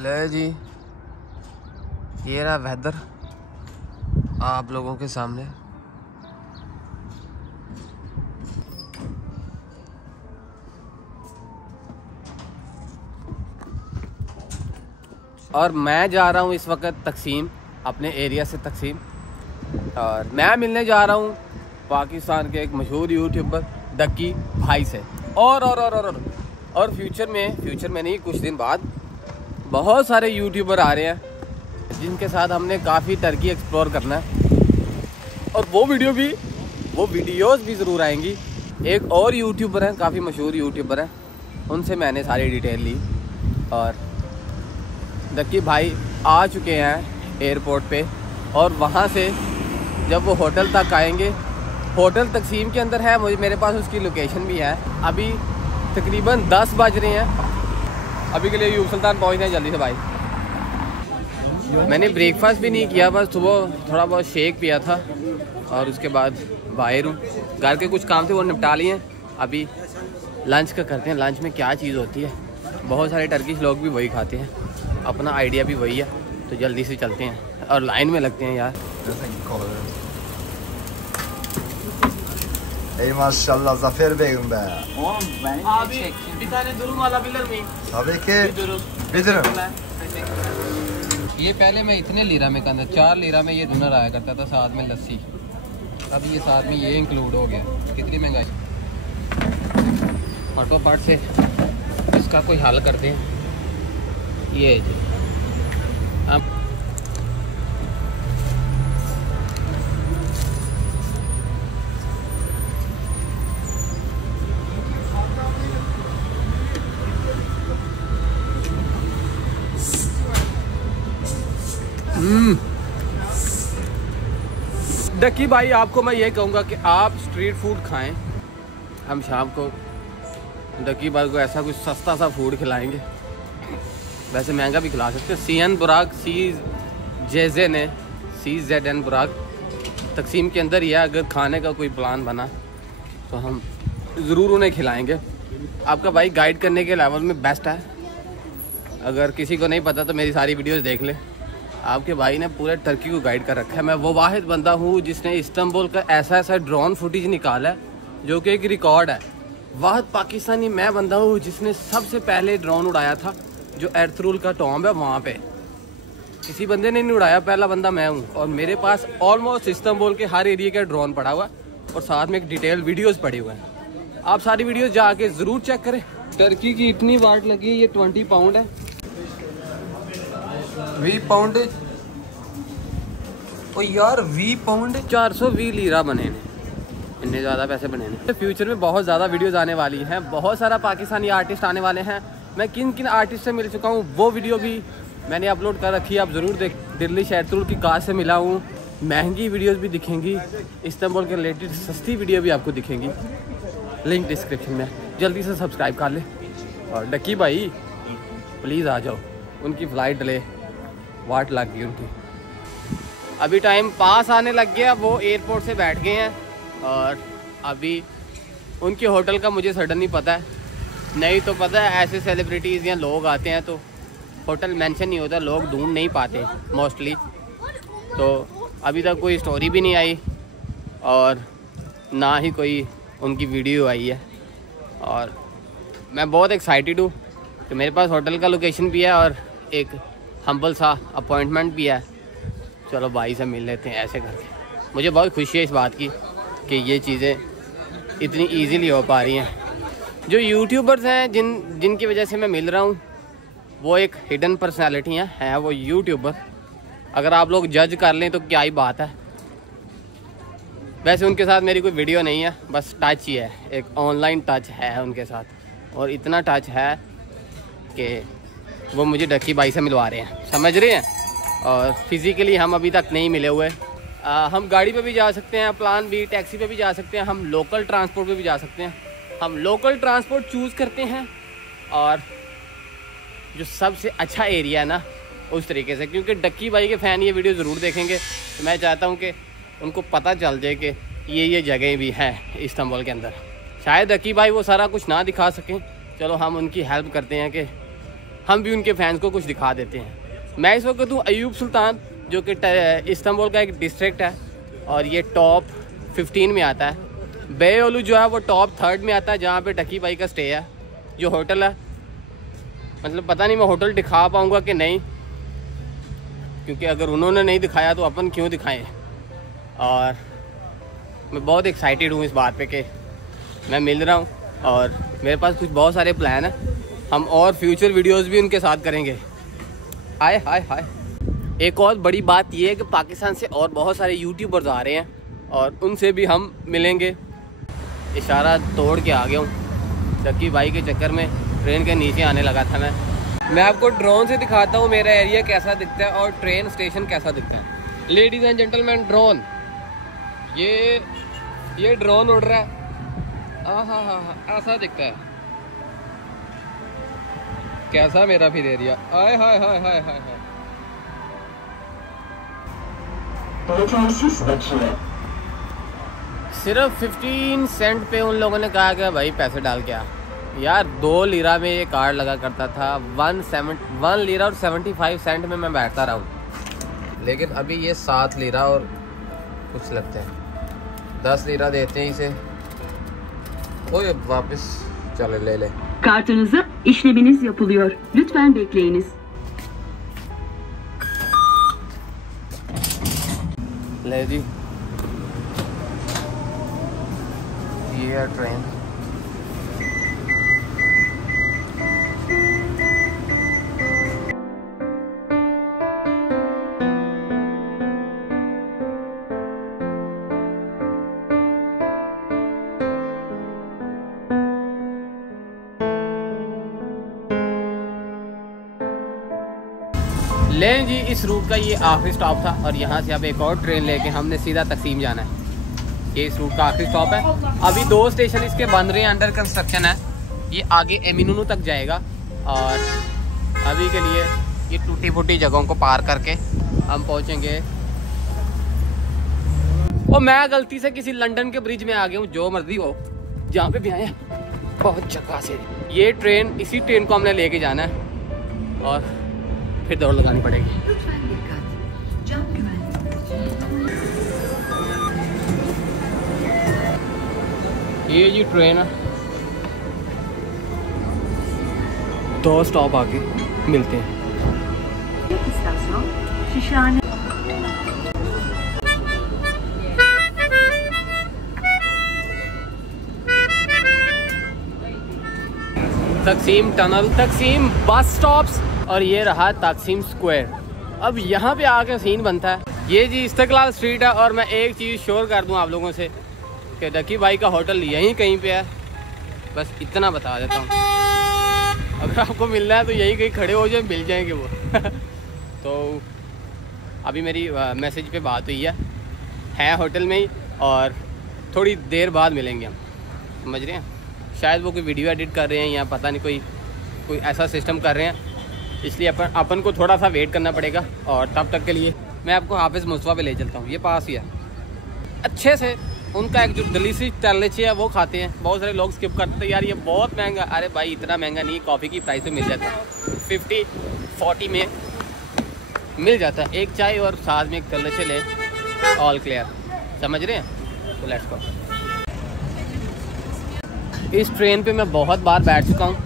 ले जी, ये रहा वेदर आप लोगों के सामने। और मैं जा रहा हूँ इस वक्त तकसीम, अपने एरिया से तकसीम, और मैं मिलने जा रहा हूँ पाकिस्तान के एक मशहूर यूट्यूबर डक्की भाई से। और फ्यूचर में नहीं, कुछ दिन बाद बहुत सारे यूट्यूबर आ रहे हैं जिनके साथ हमने काफ़ी टर्की एक्सप्लोर करना है, और वो वीडियोस भी ज़रूर आएंगी। एक और यूट्यूबर हैं, काफ़ी मशहूर यूट्यूबर हैं, उनसे मैंने सारी डिटेल ली, और डक्की भाई आ चुके हैं एयरपोर्ट पे, और वहाँ से जब वो होटल तक आएंगे, होटल तकसीम के अंदर है, मेरे पास उसकी लोकेशन भी है। अभी तकरीबन 10 बज रहे हैं, अभी के लिए यूब सुल्तान पहुँचना है जल्दी से भाई। मैंने ब्रेकफास्ट भी नहीं किया, बस सुबह थोड़ा बहुत शेक पिया था, और उसके बाद बाहर हूँ। घर के कुछ काम थे वो निपटा लिए हैं, अभी लंच का करते हैं। लंच में क्या चीज़ होती है, बहुत सारे टर्किश लोग भी वही खाते हैं, अपना आइडिया भी वही है, तो जल्दी से चलते हैं और लाइन में लगते हैं यार। Ey maşallah Zafer Bey'im be. Oğlum ben abi bir tane durum alabilir miyim? Tabii ki. Bir dürüm. ये पहले मैं इतने लीरा में करता, 4 लीरा में ये डिनर आया करता था, साथ में लस्सी। अब ये साथ में ये इंक्लूड हो गया, कितनी महंगाई। फटाफट से इसका कोई हल करते हैं। ये अब डक्की भाई, आपको मैं ये कहूँगा कि आप स्ट्रीट फूड खाएं। हम शाम को डक्की भाई को ऐसा कुछ सस्ता सा फूड खिलाएंगे, वैसे महंगा भी खिला सकते हैं। CN बुराक CZN बुराक तकसीम के अंदर ही है। अगर खाने का कोई प्लान बना तो हम ज़रूर उन्हें खिलाएंगे। आपका भाई गाइड करने के लेवल में बेस्ट है। अगर किसी को नहीं पता तो मेरी सारी वीडियोस देख ले। आपके भाई ने पूरे टर्की को गाइड कर रखा है। मैं वो वाहिद बंदा हूँ जिसने इस्तांबुल का ऐसा ड्रोन फुटेज निकाला है जो कि एक रिकॉर्ड है। वाहिद पाकिस्तानी मैं बंदा हूँ जिसने सबसे पहले ड्रोन उड़ाया था, जो एर्थरूल का टॉम्ब है वहाँ पे। किसी बंदे ने नहीं उड़ाया, पहला बंदा मैं हूँ। और मेरे पास ऑलमोस्ट इस्तांबुल के हर एरिया का ड्रोन पड़ा हुआ है, और साथ में एक डिटेल वीडियोस पड़े हुए हैं। आप सारी वीडियोस जाके ज़रूर चेक करें। टर्की की इतनी वाट लगी है, ये 20 पाउंड है, 20 पाउंड। ओ यार 20 पाउंड 420 लीरा बने ने, इतने ज़्यादा पैसे बने ने। फ्यूचर में बहुत ज़्यादा वीडियोस आने वाली हैं, बहुत सारा पाकिस्तानी आर्टिस्ट आने वाले हैं। मैं किन किन आर्टिस्ट से मिल चुका हूँ वो वीडियो भी मैंने अपलोड कर रखी है, आप ज़रूर देख। दिल्ली एर्थरूल की कार से मिला हूँ, महंगी वीडियोस भी दिखेंगी, इस्तांबुल के रिलेटेड सस्ती वीडियो भी आपको दिखेंगी। लिंक डिस्क्रिप्शन में, जल्दी से सब्सक्राइब कर ले। और डक्की भाई प्लीज़ आ जाओ, उनकी फ़्लाइट डिले, वाट लग गई उनकी। अभी टाइम पास आने लग गया, वो एयरपोर्ट से बैठ गए हैं, और अभी उनके होटल का मुझे सडन नहीं पता है। नहीं तो पता है ऐसे सेलिब्रिटीज़ या लोग आते हैं तो होटल मेंशन नहीं होता, लोग ढूंढ नहीं पाते मोस्टली। तो अभी तक कोई स्टोरी भी नहीं आई, और ना ही कोई उनकी वीडियो आई है। और मैं बहुत एक्साइटेड हूँ कि मेरे पास होटल का लोकेशन भी है और एक हम्बल सा अपॉइंटमेंट भी है। चलो भाई से मिल लेते हैं ऐसे करके। मुझे बहुत खुशी है इस बात की कि ये चीज़ें इतनी इजीली हो पा रही हैं। जो यूट्यूबर्स हैं जिनकी वजह से मैं मिल रहा हूँ, वो एक हिडन पर्सनैलिटी हैं वो यूट्यूबर। अगर आप लोग जज कर लें तो क्या ही बात है। वैसे उनके साथ मेरी कोई वीडियो नहीं है, बस टच ही है, एक ऑनलाइन टच है उनके साथ, और इतना टच है कि वो मुझे डक्की भाई से मिलवा रहे हैं, समझ रहे हैं। और फिज़िकली हम अभी तक नहीं मिले हुए। हम गाड़ी पे भी जा सकते हैं, प्लान भी, टैक्सी पे भी जा सकते हैं, हम लोकल ट्रांसपोर्ट पे भी जा सकते हैं। हम लोकल ट्रांसपोर्ट चूज़ करते हैं, और जो सबसे अच्छा एरिया है ना उस तरीके से, क्योंकि डक्की भाई के फ़ैन ये वीडियो ज़रूर देखेंगे, तो मैं चाहता हूँ कि उनको पता चल जाए कि ये जगह भी हैं इस्तांबुल के अंदर। शायद डक्की भाई वो सारा कुछ ना दिखा सकें, चलो हम उनकी हेल्प करते हैं कि हम भी उनके फैंस को कुछ दिखा देते हैं। मैं इस वक्त हूँ अयूब सुल्तान, जो कि इस्तांबुल का एक डिस्ट्रिक्ट है और ये टॉप 15 में आता है। बेओलू जो है वो टॉप 3rd में आता है, जहाँ पे डकी भाई का स्टे है, जो होटल है। मतलब पता नहीं मैं होटल दिखा पाऊँगा कि नहीं, क्योंकि अगर उन्होंने नहीं दिखाया तो अपन क्यों दिखाएं। और मैं बहुत एक्साइटेड हूँ इस बात पे कि मैं मिल रहा हूँ और मेरे पास कुछ बहुत सारे प्लान हैं। हम और फ्यूचर वीडियोस भी उनके साथ करेंगे। हाय हाय हाय। एक और बड़ी बात यह है कि पाकिस्तान से और बहुत सारे यूट्यूबर्स आ रहे हैं और उनसे भी हम मिलेंगे। इशारा तोड़ के आ गया हूँ, डक्की भाई के चक्कर में ट्रेन के नीचे आने लगा था मैं आपको ड्रोन से दिखाता हूँ मेरा एरिया कैसा दिखता है और ट्रेन स्टेशन कैसा दिखता है। लेडीज़ एंड जेंटलमैन, ड्रोन, ये ड्रोन उड़ रहा है। हाँ, ऐसा दिखता है। कैसा मेरा फिर एरिया, आय हाय हाय हाय हाय हाय। सिर्फ 15 सेंट पे उन लोगों ने कहा कि भाई पैसे डाल के आ। यार 2 लीरा में ये कार्ड लगा करता था, 1 लीरा और 75 सेंट में मैं बैठता रहा हूँ। लेकिन अभी ये 7 लीरा और कुछ लगते हैं, 10 लीरा देते हैं इसे। ओए वापस चले ले Kartınızı işleminiz yapılıyor. Lütfen bekleyiniz. ले जी, ये है ट्रेन। लें जी, इस रूट का ये आखिरी स्टॉप था और यहाँ से अब एक और ट्रेन लेके हमने सीधा तकसीम जाना है। ये इस रूट का आखिरी स्टॉप है। अभी 2 स्टेशन इसके बन रहे हैं, अंडर कंस्ट्रक्शन है। ये आगे एमिनूनू तक जाएगा और अभी के लिए ये टूटी फूटी जगहों को पार करके हम पहुँचेंगे। और मैं गलती से किसी लंदन के ब्रिज में आ गया हूँ। जो मर्जी हो, जहाँ पे भी आए बहुत जगह से ये ट्रेन, इसी ट्रेन को हमने लेके जाना है और फिर दौड़ लगानी पड़ेगी। ये जी ट्रेन है, 2 स्टॉप आके मिलते हैं। तकसीम टनल, तकसीम बस स्टॉप्स और ये रहा तकसीम स्क्वायर। अब यहाँ पे आके सीन बनता है। ये जी इस्तिकलाल स्ट्रीट है और मैं एक चीज़ श्योर कर दूँ आप लोगों से कि डकी भाई का होटल यहीं कहीं पे है। बस इतना बता देता हूँ, अगर आपको मिलना है तो यहीं कहीं खड़े हो जाए, मिल जाएंगे वो। तो अभी मेरी मैसेज पे बात हुई है होटल में ही और थोड़ी देर बाद मिलेंगे हम, समझ रहे हैं। शायद वो कोई वीडियो एडिट कर रहे हैं या पता नहीं कोई ऐसा सिस्टम कर रहे हैं, इसलिए अपन को थोड़ा सा वेट करना पड़ेगा। और तब तक के लिए मैं आपको हाफिज़ मुस्तफ़ा पे ले चलता हूँ। ये पास ही है। अच्छे से उनका एक जो डिलीशियस टैलेचे है वो खाते हैं। बहुत सारे लोग स्किप करते हैं, यार ये बहुत महंगा। अरे भाई इतना महंगा नहीं, कॉफ़ी की प्राइस में मिल जाता है, 50-40 में मिल जाता है। एक चाय और साथ में एक टैलेचे ले, ऑल क्लियर, समझ रहे हैं। तो लेट्स गो। इस ट्रेन पे मैं बहुत बार बैठ चुका हूँ।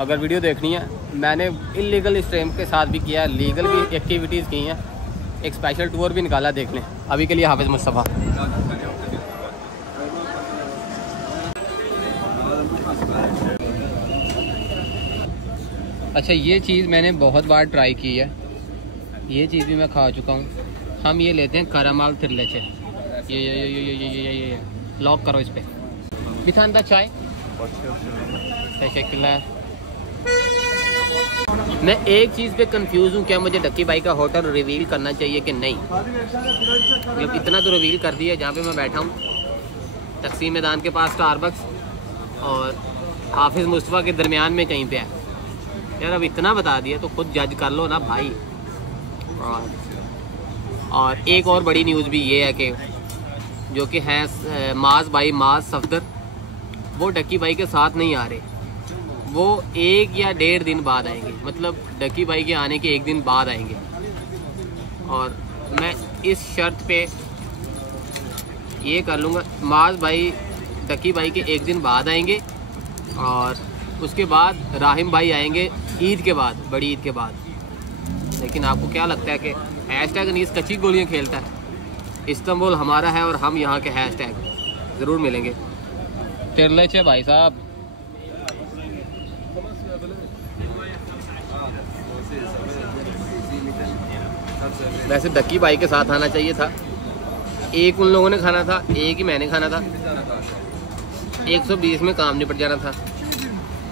अगर वीडियो देखनी है, मैंने इलीगल इस ट्रेन के साथ भी किया, लीगल भी एक्टिविटीज़ की हैं। एक स्पेशल टूर भी निकाला, देख लें। अभी के लिए हाफिज़ मुस्तफ़ा। अच्छा, ये चीज़ मैंने बहुत बार ट्राई की है, ये चीज़ भी मैं खा चुका हूँ। हम ये लेते हैं करामाल तिरलेचे। ये लॉक करो इस पर। बिथान दा चाय मैं एक चीज़ पे कंफ्यूज हूँ, क्या मुझे डक्की भाई का होटल रिवील करना चाहिए कि नहीं। मतलब इतना तो रिवील कर दिया, जहाँ पे मैं बैठा हूँ तकसीम मैदान के पास स्टारबक्स और हाफिज़ मुस्तफ़ा के दरमियान में कहीं पे है। यार अब इतना बता दिया तो खुद जज कर लो ना भाई। और एक और बड़ी न्यूज़ भी ये है कि जो कि हैं माज भाई माज सफदर, वो डक्की भाई के साथ नहीं आ रहे। वो 1 या 1.5 दिन बाद आएंगे, मतलब डकी भाई के आने के 1 दिन बाद आएंगे। और मैं इस शर्त पे ये कर लूँगा, माज भाई डकी भाई के 1 दिन बाद आएंगे और उसके बाद राहिम भाई आएंगे ईद के बाद, बड़ी ईद के बाद। लेकिन आपको क्या लगता है कि हैशटैग अनीस कच्ची गोलियाँ खेलता है? इस्तांबुल हमारा है और हम यहाँ के हैशटैग ज़रूर मिलेंगे। तेरले चे भाई साहब, वैसे डक्की भाई के साथ आना चाहिए था। एक उन लोगों ने खाना था, एक ही मैंने खाना था। 120 में काम निपट जाना था।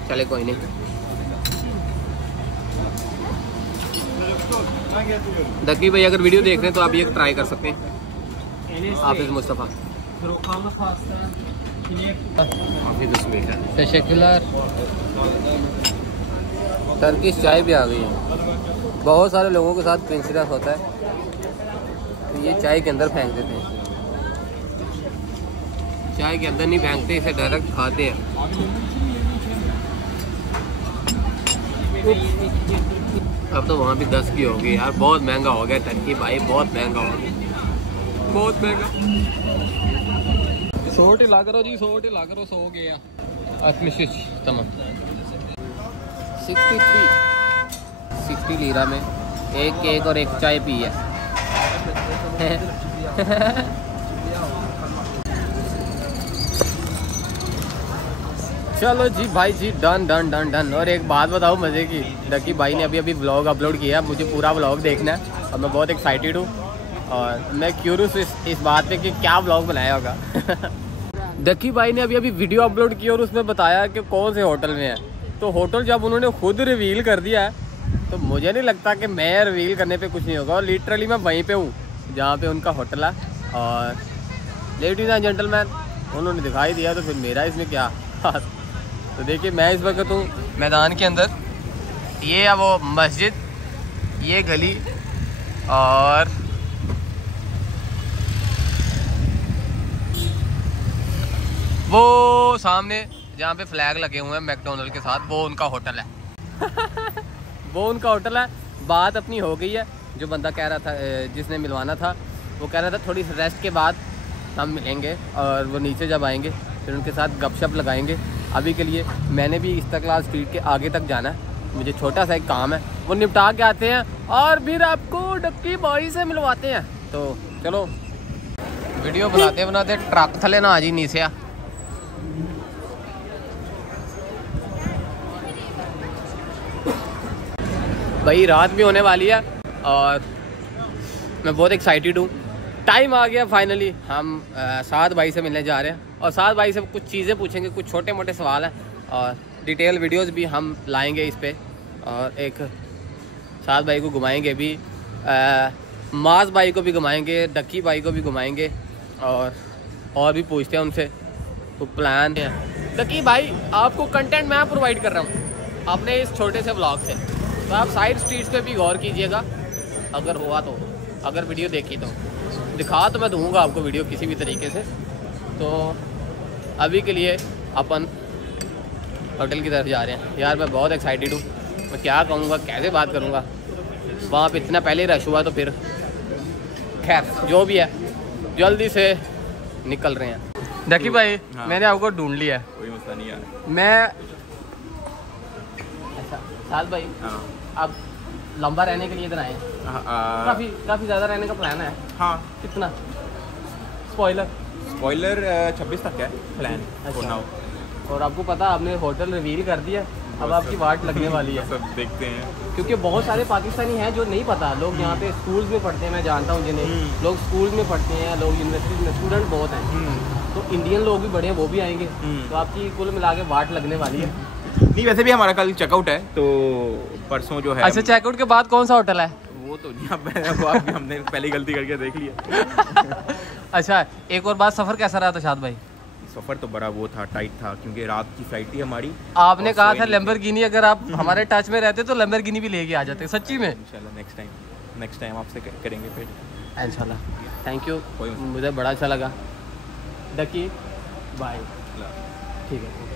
चले कोई नहीं। डक्की भाई अगर वीडियो देख रहे हैं तो आप ये ट्राई कर सकते हैं। हाफिज मुस्तफ़ा, टर्किश चाय भी आ गई है। बहुत सारे लोगों के साथ कोइंसिडेंस होता है तो ये चाय के अंदर फेंक देते हैं। चाय के अंदर नहीं फेंकते, इसे डायरेक्ट खाते हैं। अब तो वहाँ भी 10 की होगी यार, बहुत महंगा हो गया टर्की भाई, बहुत महंगा हो गया, बहुत महंगा। 100 ला करो जी, 100 ला करो, 100 गया। तमाम 60 लीरा में एक केक और एक चाय पी है। चलो जी भाई जी, डन डन डन डन। और एक बात बताओ मज़े की, डकी भाई ने अभी व्लॉग अपलोड किया, मुझे पूरा व्लॉग देखना है और मैं बहुत एक्साइटेड हूँ और मैं क्यूरियस इस बात पे कि क्या व्लॉग बनाया होगा। डकी भाई ने अभी वीडियो अपलोड की और उसमें बताया कि कौन से होटल में है। तो होटल जब उन्होंने खुद रिवील कर दिया है तो मुझे नहीं लगता कि मैं रिवील करने पे कुछ नहीं होगा। और लिटरली मैं वहीं पे हूँ जहाँ पे उनका होटल है। और लेडीज़ एंड जेंटलमैन, उन्होंने दिखाई दिया तो फिर मेरा इसमें क्या हाथ। तो देखिए मैं इस वक्त हूँ मैदान के अंदर, ये है वो मस्जिद, ये गली और वो सामने जहाँ पे फ्लैग लगे हुए हैं मैकडोनल्ड के साथ, वो उनका होटल है। वो उनका होटल है। बात अपनी हो गई है। जो बंदा कह रहा था, जिसने मिलवाना था, वो कह रहा था थोड़ी रेस्ट के बाद हम मिलेंगे और वो नीचे जब आएंगे फिर उनके साथ गपशप लगाएंगे। अभी के लिए मैंने भी इस्तिकलाल स्ट्रीट के आगे तक जाना है, मुझे छोटा सा एक काम है, वो निपटा के आते हैं और फिर आपको डक्की भाई से मिलवाते हैं। तो चलो वीडियो बनाते बनाते ट्रक थले ना आ जी नीचे। भाई रात भी होने वाली है और मैं बहुत एक्साइटेड हूँ। टाइम आ गया फाइनली, हम साद भाई से मिलने जा रहे हैं और साद भाई से कुछ चीज़ें पूछेंगे, कुछ छोटे मोटे सवाल हैं और डिटेल वीडियोस भी हम लाएंगे इस पे। और एक साद भाई को घुमाएंगे भी, माज भाई को भी घुमाएंगे, डक्की भाई को भी घुमाएंगे और भी पूछते हैं उनसे तो प्लान है। डक्की भाई, आपको कंटेंट मैं प्रोवाइड कर रहा हूँ अपने इस छोटे से व्लॉग से, तो आप साइड स्ट्रीट्स पे भी गौर कीजिएगा अगर हुआ तो, अगर वीडियो देखी तो। दिखा तो मैं दूँगा आपको वीडियो किसी भी तरीके से। तो अभी के लिए अपन होटल की तरफ जा रहे हैं। यार मैं बहुत एक्साइटेड हूँ, मैं क्या कहूँगा, कैसे बात करूँगा, वहाँ पे इतना पहले रश हुआ तो फिर खैर जो भी है जल्दी से निकल रहे हैं। डक्की भाई, हाँ। मैंने आपको ढूंढ लिया है, कोई मसला नहीं है। मैं अच्छा साद भाई, हाँ। आप लंबा रहने के लिए इधर आए? काफ़ी ज़्यादा रहने का प्लान है। हाँ। कितना? स्पॉइलर 26 तक है प्लान। अच्छा। और आपको पता, आपने होटल रिवील कर दिया, अब आपकी वाट लगने वाली है। सब देखते हैं, क्योंकि बहुत सारे पाकिस्तानी हैं जो नहीं पता। लोग यहाँ पे स्कूल्स में पढ़ते हैं, मैं जानता हूँ जिन्हें, लोग स्कूल में पढ़ते हैं, लोग यूनिवर्सिटी में, स्टूडेंट बहुत हैं। तो इंडियन लोग भी बड़े हैं, वो भी आएंगे, तो आपकी कुल मिला के वाट लगने वाली है। नहीं, वैसे भी हमारा कल चेकआउट है तो परसों जो है। अच्छा, चेकआउट के बाद कौन सा होटल है? वो तो नहीं, हमने पहली गलती करके देख लिया। अच्छा, एक और बात, सफ़र कैसा रहा था शाद भाई? सफ़र तो बड़ा वो था, टाइट था, क्योंकि रात की फ्लाइट थी हमारी। आपने कहा था लैम्बोर्गिनी, अगर आप हमारे टच में रहते तो लैम्बोर्गिनी भी लेके आ जाते। सच्ची में? इंशाल्लाह नेक्स्ट टाइम आपसे करेंगे फिर इंशाल्लाह। थैंक यू, मुझे बड़ा अच्छा लगा। डक्की बाय। ठीक है।